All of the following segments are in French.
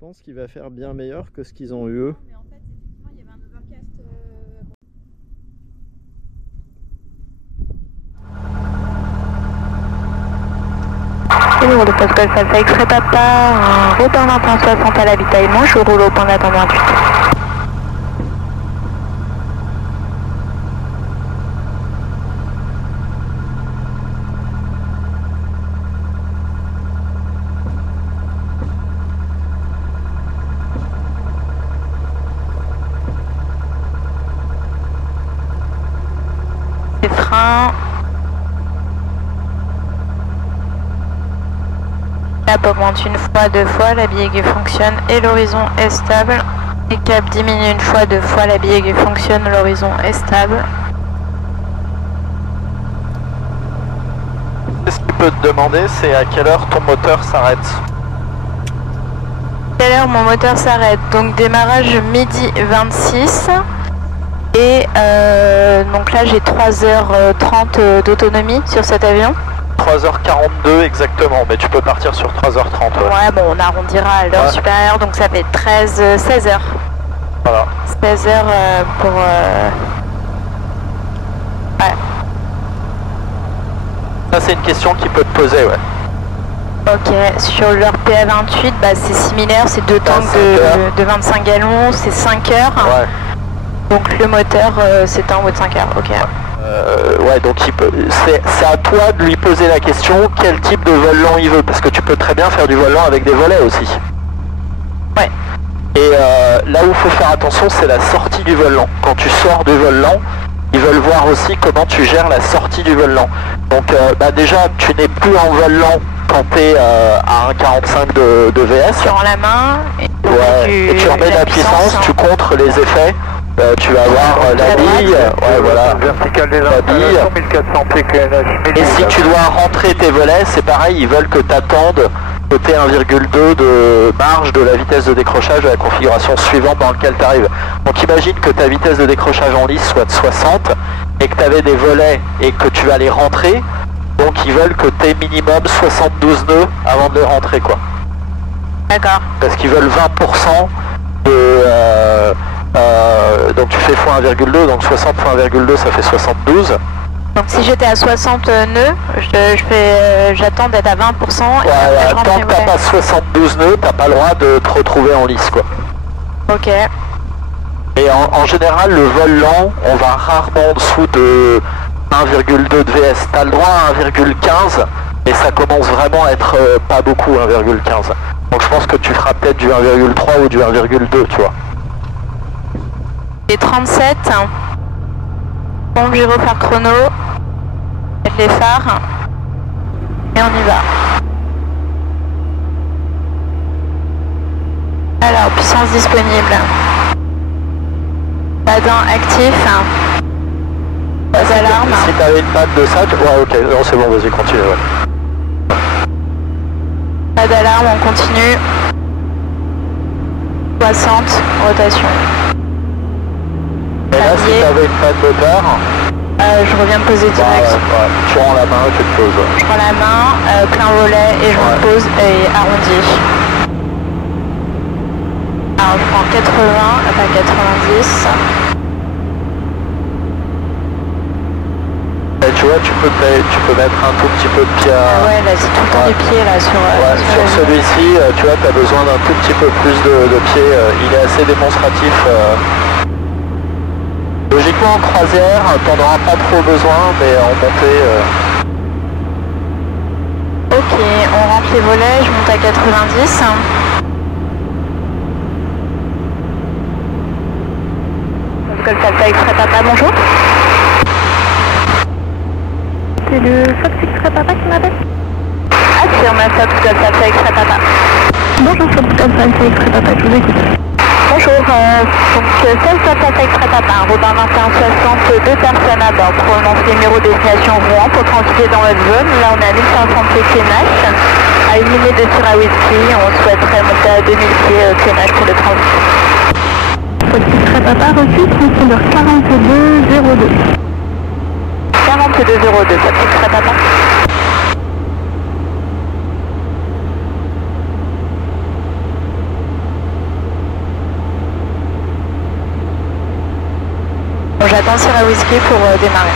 pense qu'il va faire bien meilleur que ce qu'ils ont eu eux. Mais en fait, effectivement, il y avait un overcast. Numéro de poste Golf Alpha X-Ray Papa, route en 2160 à l'avitaillement, je roule au point d'attente 28. Les freins. Cap augmente une fois, deux fois, la bille aiguë fonctionne et l'horizon est stable. Et cap diminue une fois, deux fois, la bille aiguë fonctionne, l'horizon est stable. Ce qu'il peut te demander, c'est à quelle heure ton moteur s'arrête. À quelle heure mon moteur s'arrête? Donc démarrage midi 26. Et donc là j'ai 3h30 d'autonomie sur cet avion. 3h42 exactement, mais tu peux partir sur 3h30. Ouais, bon, on arrondira à l'heure supérieure, donc ça fait 16 heures. Voilà. 16 heures pour... Ouais. Ça, c'est une question qui peut te poser, ouais. Ok, sur leur PA28, bah, c'est similaire, c'est deux tanks de 25 gallons, c'est 5 heures. Ouais. Donc le moteur s'éteint au bout de 5 heures, ok. Ouais, donc c'est à toi de lui poser la question quel type de vol lent il veut, parce que tu peux très bien faire du vol lent avec des volets aussi. Ouais. Et là où il faut faire attention, c'est la sortie du vol lent. Quand tu sors du vol lent, ils veulent voir aussi comment tu gères la sortie du vol lent. Donc bah déjà, tu n'es plus en vol lent quand tu es à 1,45 de VS. Tu rends la main et tu remets la puissance, tu contres les effets. Tu vas avoir la bille, ouais, voilà, verticale des la bille. 1400 PQNH. Et si tu dois rentrer tes volets, c'est pareil, ils veulent que tu attendes côté 1,2 de marge de la vitesse de décrochage de la configuration suivante dans laquelle tu arrives. Donc imagine que ta vitesse de décrochage en lice soit de 60 et que tu avais des volets et que tu vas les rentrer. Donc ils veulent que tu aies minimum 72 nœuds avant de les rentrer, quoi. D'accord. Parce qu'ils veulent 20% de... donc tu fais x1,2, donc 60 x 1,2 ça fait 72. Donc si j'étais à 60 nœuds, j'attends d'être à 20%. Ouais, tant que t'as pas 72 nœuds, t'as pas le droit de te retrouver en lice, quoi. Ok. Et en général, le vol lent, on va rarement en dessous de 1,2 de VS. T'as le droit à 1,15, mais ça commence vraiment à être pas beaucoup, 1,15. Donc je pense que tu feras peut-être du 1,3 ou du 1,2, tu vois. Et 37, pompe gyrophare chrono, mettre les phares, et on y va. Alors, puissance disponible. Badin actif, pas d'alarme. Si t'avais une panne de ça, ouais, ok, non c'est bon, vas-y, continue, ouais. Pas d'alarme, on continue. 60, rotation. Et là, si t'avais une panne moteur, je reviens me poser direct. Ouais, tu rends la main et tu te poses. Je prends la main, plein volet et je me pose et arrondi. Alors je prends 80, enfin 90. Et tu vois, tu peux mettre un tout petit peu de pied à... Ah ouais, là c'est tout le temps du pied là sur... sur celui-ci, tu vois, tu as besoin d'un tout petit peu plus de pied. Il est assez démonstratif. Logiquement en croisière, t'en auras pas trop besoin, mais en montée... Ok, on rentre les volets, je monte à 90. Golf Alpha X-Ray Papa, bonjour. C'est le Fox X-Ray Papa qui m'appelle? Affirme, Fox Golf Alpha X-Ray Papa. Bonjour Fox Golf Alpha X-Ray Papa, je vous écoute. Bonjour, donc Fox Golf Alpha X-Ray Papa, Robin 2160, 2 personnes à bord, provenance numéro destination Rouen pour transiter dans votre zone. Là on est à 1500 pieds Clénache, à 1 minute de tir à whisky, on souhaiterait monter à 2000 pieds Clénache pour le transit. Fox X-Ray Papa, reçu, transfondeur 4202. 4202, Fox X-Ray Papa. J'attends Sierra Whiskey pour démarrer.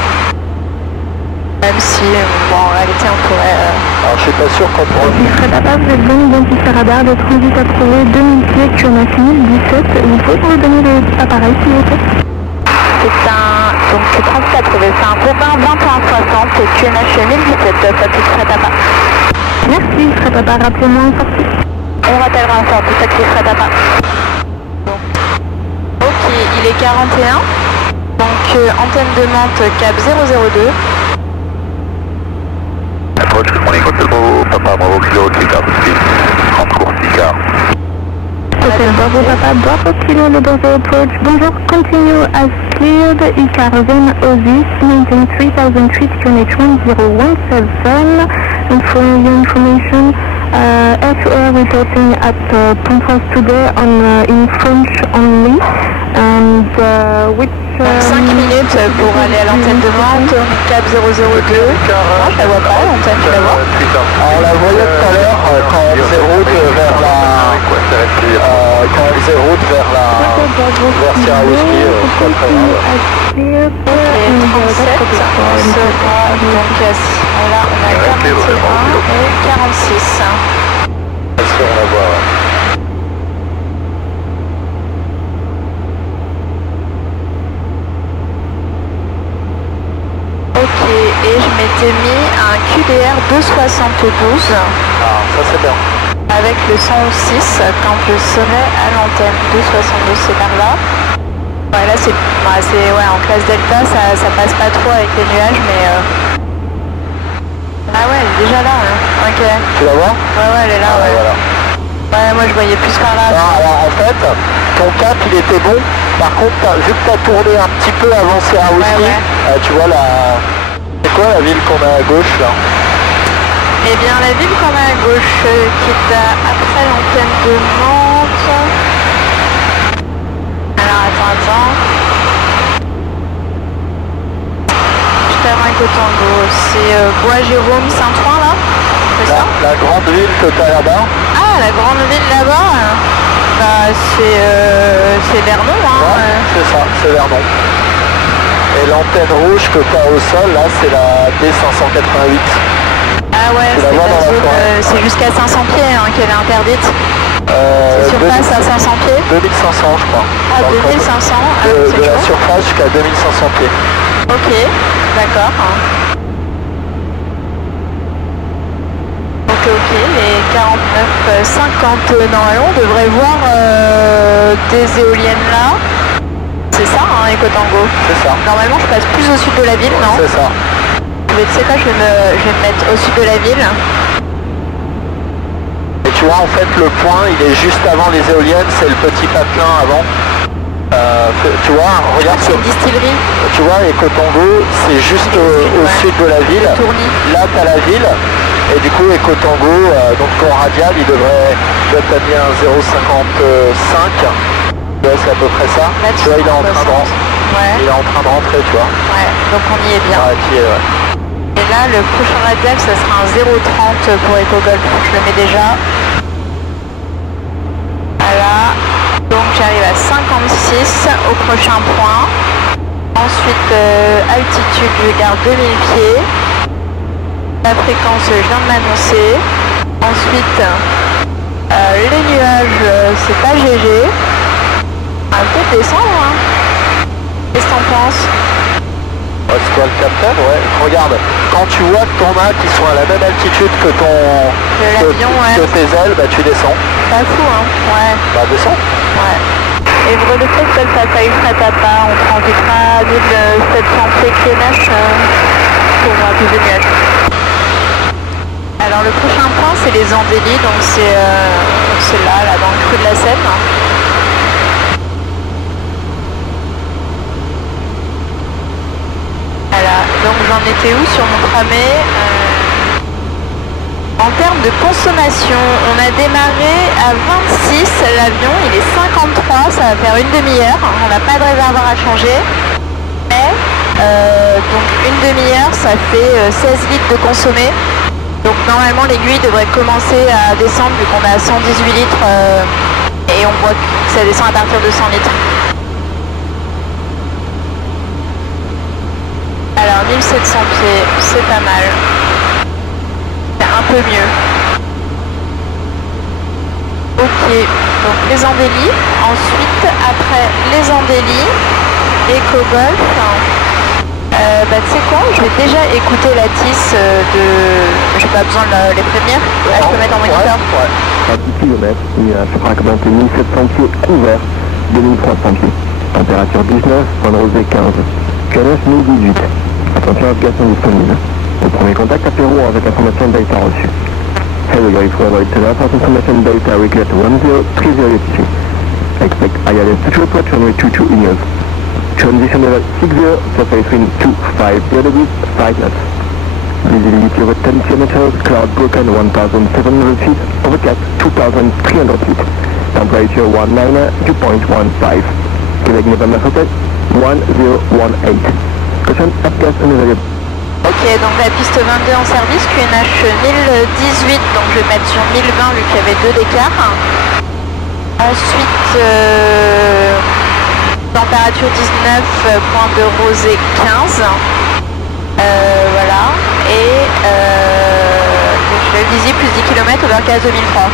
Même si, bon, en réalité, on pourrait... Alors, je suis pas sûr qu'on pourrait... X-Ray Papa, vous êtes bon identifié radar de transit approuvé 2000 pieds, QNH 1017. Vous pouvez me donner l'appareil, s'il vous plaît? C'est un... Donc, c'est transit approuvé. C'est un Robin 2160, QNH 1017, ça X-Ray Papa. Merci, X-Ray Papa. Rappelez-moi en sortie. On rappellera en sortie, ça X-Ray Papa. Bon. Ok, il est 41. Donc, antenne de Mantes, cap 002. Approach, good morning, Hotel Bravo, Papa Bravo Kilo, take up speed, 30 cours, 6 quarts. Hotel Bravo, Papa Bravo Kilo, le Bravo approach. Bonjour, continue as cleared, ICAR zone Osis, maintain 3000 feet, QNH 1017. And for your information, SOR reporting at Pontoise today on in French only. And which 5 minutes pour aller à l'antenne de Mantes, cap 002. Non, je la vois pas, l'antenne, tu la vois? On la voyait tout à l'heure quand elle faisait route vers la... quand elle faisait route vers la... vers Sierra Whiskey, pas très loin. Et 37 sera donc là on a 41 et 46. Est-ce qu'on la voit? Ok, et je m'étais mis un QDR 272. Ah, ça c'est bien. Avec le 106 quand je serai à l'antenne. 272 c'est par là. Ouais, là c'est ouais, en classe Delta, ça passe pas trop avec les nuages, mais... Ah ouais, elle est déjà là, hein. Ok. Tu la vois? Ouais, elle est là, ouais. Voilà. Ouais, moi je voyais plus par là. Non, alors en fait, ton cap il était bon. Par contre, vu que tu as tourné un petit peu avant Sierra Whiskey, tu vois la... C'est quoi la ville qu'on a à gauche là? Eh bien, la ville qu'on a à gauche, qui est après l'antenne de Mantes... Alors, attends. Je perds un Cotango. C'est Bois-Jérôme, Saint-Ouen, là? C'est ça? La grande ville que tu as là-bas? Ah, la grande ville là-bas? Bah, c'est Vernon, hein? Ouais, c'est ça, c'est Vernon. Et l'antenne rouge que tu as au sol, là, c'est la D588. Ah ouais, c'est jusqu'à 500 pieds hein, qu'elle est interdite. Surface à 500 pieds? 2500 je crois. Ah, 2500, de la surface jusqu'à 2500 pieds. Ok, d'accord. Ok, les 49-50 normalement, on devrait voir des éoliennes là. C'est ça, hein, Ecotango? C'est ça. Normalement, je passe plus au sud de la ville, non? C'est ça. Mais tu sais quoi, je vais me mettre au sud de la ville. Et tu vois, en fait, le point, il est juste avant les éoliennes, c'est le petit patelin avant. Tu vois, regarde c'est une distillerie. Tu vois, Ecotango, c'est juste au sud de la ville. Là, tu as la ville. Et du coup, Ecotango, donc ton radial, il devrait être bien 0,55. Ouais, c'est à peu près ça. Là, tu vois, il est en train de rentrer. Ouais. Il est en train de rentrer, tu vois. Ouais, donc on y est bien. Ouais, ouais. Et là, le prochain radial, ça sera un 0,30 pour EcoGolf. Je le mets déjà. Voilà. Donc j'arrive à 56 au prochain point. Ensuite, altitude, je garde 2000 pieds. La fréquence, je viens de m'annoncer. Ensuite, les nuages, c'est pas GG. On va peut-être descendre, hein. Qu'est-ce que t'en penses? Ouais, c'est toi le capitaine, ouais. Regarde, quand tu vois que t'en as qui sont à la même altitude que que tes ailes, bah tu descends. Pas fou, hein. Ouais. Bah descends. Ouais. Et vous redescendez seul face à X-Ray Papa, on transitera à 1700 pieds QNH pour plus de nuages. Alors le prochain point c'est les Andélies, donc c'est là dans le cru de la Seine. Voilà, donc j'en étais où sur mon tramé? En termes de consommation, on a démarré à 26, l'avion il est 53, ça va faire une demi-heure, on n'a pas de réservoir à changer, mais donc une demi-heure ça fait 16 litres de consommé, donc normalement l'aiguille devrait commencer à descendre vu qu'on est à 118 litres et on voit que ça descend à partir de 100 litres. Alors 1700 pieds, c'est pas mal. C'est un peu mieux. Ok, donc les Andélies. Ensuite, après les Andélies, Eco-Golf. Bah tu sais quoi, je vais déjà écouter la TIS de... J'ai pas besoin de les prévenir. Là, je peux mettre en moniteur. À 10 km, nuage fragmenté 1700 pieds couvert, 2300 pieds. Température 19, point de rosée 15. QNH 1018. Attention, navigation disponible. Au premier contact, apéro avec information data reçue. Heavy Gulf Weather Italia, information data regret 103082. Expect ILS 2 approach runway 22 in use. Transition level 60, surface wind 25 degrees, 5 knots. Visibility over 10 kilometers, cloud broken 1,700 feet, overcast 2,300 feet. Temperature 19, dew point 15. Québec November Hotel 1018. Caution, upgas unavailable. Ok, donc la piste 22 en service, QNH 1018, donc je vais mettre sur 1020 vu qu'il y avait 2 d'écart. Ensuite, température 19, point de rosée 15. Voilà. Et je visite plus 10 km overcast 2003.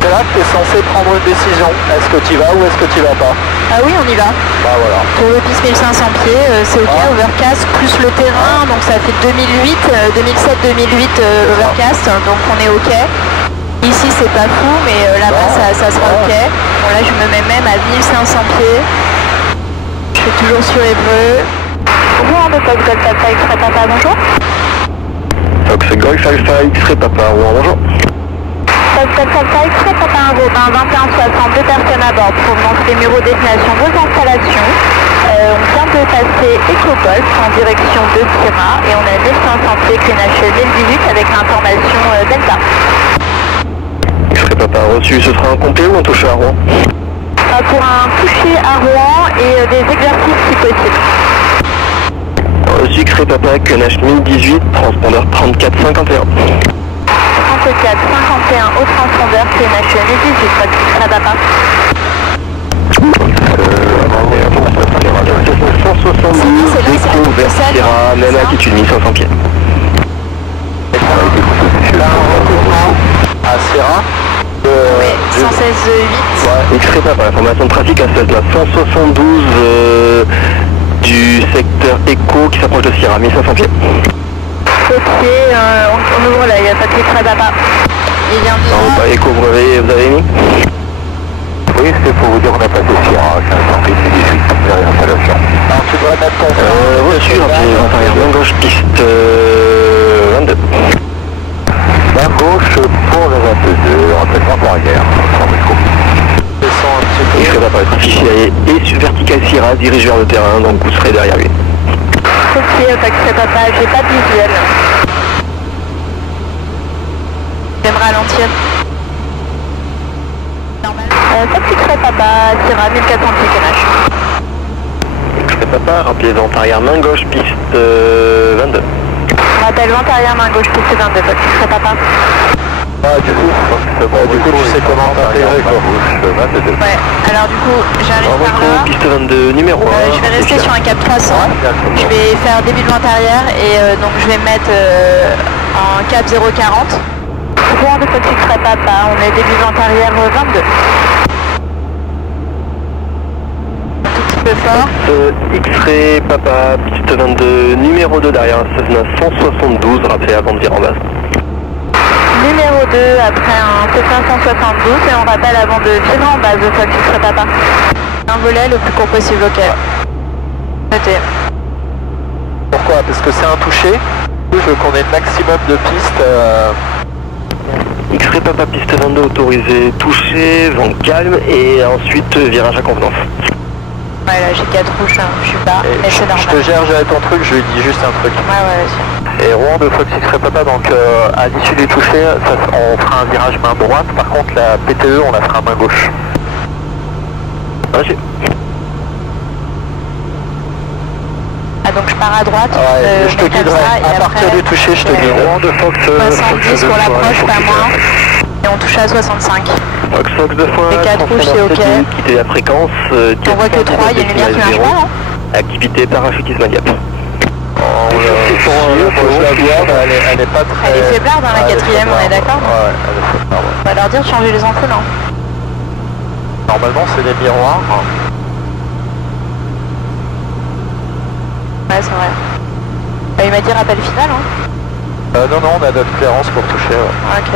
C'est là que tu es censé prendre une décision. Est-ce que tu y vas ou est-ce que tu y vas pas? Ah oui, on y va. Bah voilà. Pour le piste 1500 pieds, c'est ok, overcast plus le terrain, donc ça fait 2007-2008 overcast, donc on est ok. Ici c'est pas fou, mais là-bas ça sera ok. Bon là je me mets même à 1500 pieds. Je suis toujours sur Évreux. Rouen de Fox Golf Alpha X-Ray Papa, bonjour. Fox Golf Alpha X-Ray Papa, Rouen, bonjour. Fox Golf Alpha X-Ray Papa, un Robin 2160, 2 personnes à bord, provenance numéro destination vos installations. On vient de passer Eco-Golf en direction de Sierra et on a 1500 pieds QNH 1018 avec l'information Delta. X-Ray Papa reçu, ce sera un complet ou un touché à Rouen? Pour un toucher à Rouen et des exercices si possible. Reçu X-Ray Papa, QNH 1018, transpondeur 3451. 3451 au transpondeur QNH 1018, Fox X-Ray Papa. 172, déco vers Sierra, même altitude 1500 pieds. Là, un recoupement à Sierra. Oui, 116,8. Ouais, X-Ray Papa, information de trafic à 16 là, 172 du secteur Eco qui s'approche de Sierra, 1500 pieds. Ok, on ouvre là, il n'y a pas de X-Ray Papa. Il vient de Non, pas Eco, vous avez mis? Oui, c'est pour vous dire qu'on a passé Sierra, 1500 pieds, 18, c'est réinstallation. Alors tu dois mettre ton Reçu, rappelez, main gauche, piste 22. Main gauche pour le 22, renseignement pour arrière, sans risque. descend un petit peu. Il va pas être affiché et sur vertical Sierra dirige vers le terrain, donc vous serez derrière lui. Ok, Fox X-Ray Papa, j'ai pas de visuel. Je vais me ralentir. Normal. Fox X-Ray Papa, Sierra 1400 pieds QNH. X-Ray Papa, rappelez vent arrière main gauche, piste 22. Rappel vent arrière main gauche, piste 22, Fox X-Ray Papa. Ah, du coup, tu sais comment t'intégrer quoi. Ouais, alors du coup, j'arrive par là. Piste 22, numéro 1. Je vais rester sur un cap 300. Je vais faire début de vent arrière et donc je vais mettre en cap 040. Rouen de Fox X-Ray Papa, on est début de vent arrière 22. Un tout petit peu fort. X-Ray Papa, piste 22, numéro 2 derrière un Cessna 172, rappelez avant de virer en base. Numéro 2 après un C572 et on rappelle avant de virer en base de Fox X-Ray Papa. Un volet le plus court possible, ok. Noté. Pourquoi? Parce que c'est un touché. Je veux qu'on ait le maximum de pistes. X-Ray Papa, piste 22 autorisé, touché, vent calme et ensuite virage à convenance. Ouais, là j'ai 4 rouges, hein. Je suis pas, mais c'est Je normal. te gère ton truc, je lui dis juste un truc. Ouais, vas-y. Et Rouen de Fox X-Ray Papa, donc à l'issue du touché, on fera un virage main droite, par contre la PTE on la fera main gauche. Vas-y. Ah donc je pars à droite, Ouais, je te guiderai. À partir du touché, je te guide. Rouen de Fox 70 pour l'approche, pas moins. Et on touche à 65. Fox de foin, Les 4 rouges, c'est ok. quitter la fréquence. On voit que 3, il y a une lumière qui marche pas, hein. Activité parachutisme Gap. Je la vois, mais elle est pas très... Elle est faiblarde dans la quatrième, on est d'accord? Ouais, elle est faiblarde. On va leur dire de changer les ampoules. Hein. Normalement, c'est des miroirs. Ouais, c'est vrai. Bah, il m'a dit rappel final. Hein. Non, on a notre clearance pour toucher. Ouais. Ok.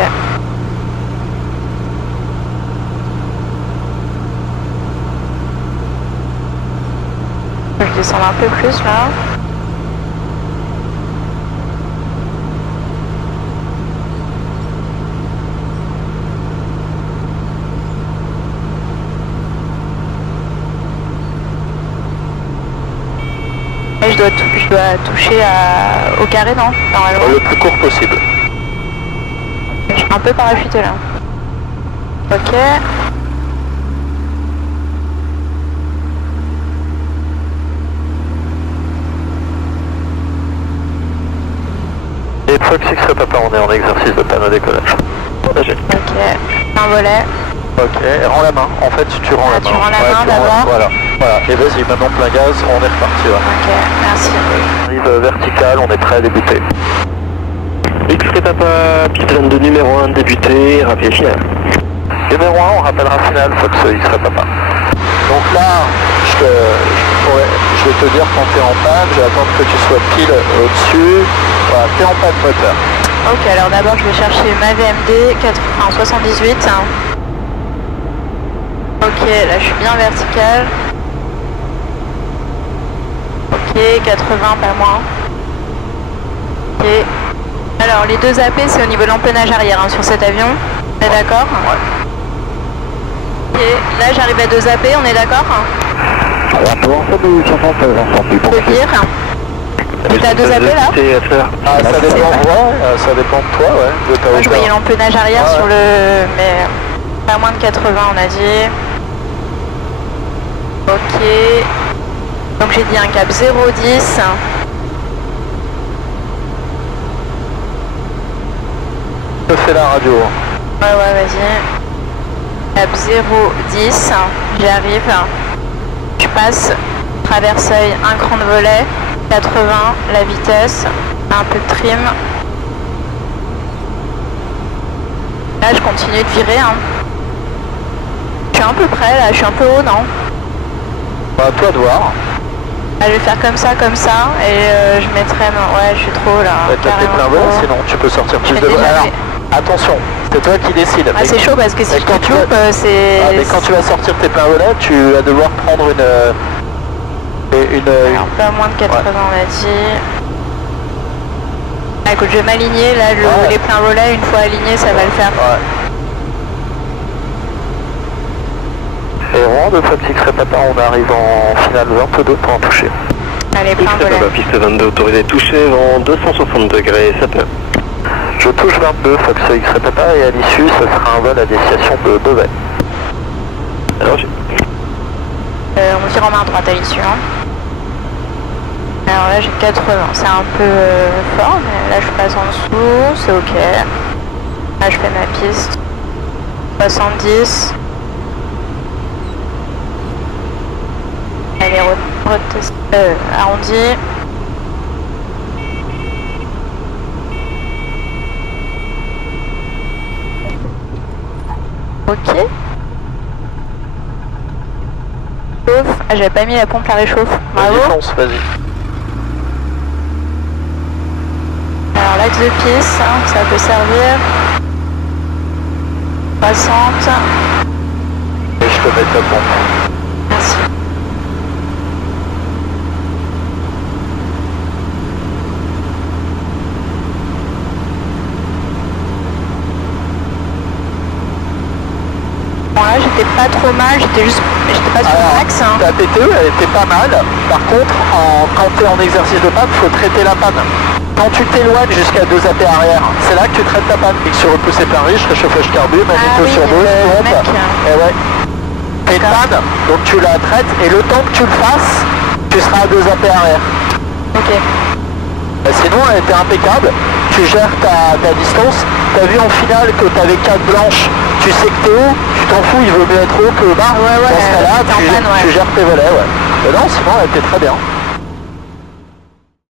Je descends un peu plus là. Et je dois toucher au carré, non? Normalement. Le plus court possible. Je suis un peu parachuté là. Ok. Et Fox X Papa, on est en exercice de panneau décollage. Ok, un volet. Ok, rends la main. En fait, tu rends la main. Tu rends la main d'abord. Voilà. Et vas-y, maintenant plein gaz, on est reparti. Ouais. Ok, merci. On arrive vertical, on est prêt à débuter. X Papa, piste 22 numéro 1 débuté, rappel final. Numéro 1, on rappellera final, Fox X Papa. Donc là, je vais te dire quand tu es en panne, je vais attendre que tu sois pile au-dessus. Voilà, tu es en panne moteur. Ok, alors d'abord je vais chercher ma VMD 78. Ok, là je suis bien vertical. Ok, 80, pas moins. Ok. Alors les deux AP c'est au niveau de l'empennage arrière sur cet avion. On est d'accord? Ouais. Ok, là j'arrive à 2 AP, on est d'accord? 3 tours, c'est du 76, on s'en plus pour Le pire. Et t'as 2 AP là? Ah, ça dépend, ça dépend de toi, ouais. De ta Moi je voyais hauteur. l'empennage arrière sur le... mais pas moins de 80 on a dit. Ok. Donc j'ai dit un cap 0,10. Je fais la radio. Ouais, vas-y. Cap 0,10. J'y arrive. Je passe. Traverse-œil, un cran de volet. 80, la vitesse. Un peu de trim. Là, je continue de virer. Hein. Je suis un peu près, là. Je suis un peu haut, non? Bah, à toi de voir. Ah, je vais faire comme ça, et je mettrai... Ouais, je suis trop là. T'as fait plein vol, sinon tu peux sortir plus de vol. Alors, attention, c'est toi qui décides. Ah, c'est chaud parce que si je te loupe, c'est... Ah, mais quand tu vas sortir tes pleins volets, tu vas devoir prendre alors, pas moins de 80, on a dit. Ah, écoute, je vais m'aligner. Là, les pleins volets, une fois alignés, ça va le faire. Ouais. Et Rouen de Fox X Papa, on arrive en finale 22 pour en toucher. Allez, plein volet. Piste 22 autorisée toucher, vent 260 degrés, 7 nœuds. Je touche 22, Fox X Papa, et à l'issue, ce sera un vol à destination de Beauvais. Alors, on tire en main droite à l'issue. Hein. Alors là, j'ai 80. C'est un peu fort, mais là, je passe en dessous. C'est ok. Là, je fais ma piste. 70. Allez, arrondi. Ok. Chauffe. Ah, j'avais pas mis la pompe à réchauffe. Bravo. Vas-y, fonce, vas-y. Alors l'axe de piste, hein, ça peut servir. 60. Et je te mets ta pompe. Merci. Bon là j'étais pas trop mal, j'étais pas sur le max. Hein. Ta PTE elle était pas mal. Par contre, quand tu es en exercice de panne, il faut traiter la panne. Quand tu t'éloignes jusqu'à 2 AP arrière, c'est là que tu traites ta panne. X sur repoussé plein riche, réchauffage carbu, magnéto sur dose, pompe. Et ouais. T'es panne, donc tu la traites et le temps que tu le fasses, tu seras à 2 AP arrière. Ok. Sinon elle était impeccable, tu gères ta distance, tu as vu en finale que tu avais 4 blanches, tu tu sais que t'es haut, tu t'en fous, il vaut mieux être haut que bas. Ouais, dans ce cas-là, tu gères tes volets, ouais. Mais non, sinon elle était très bien.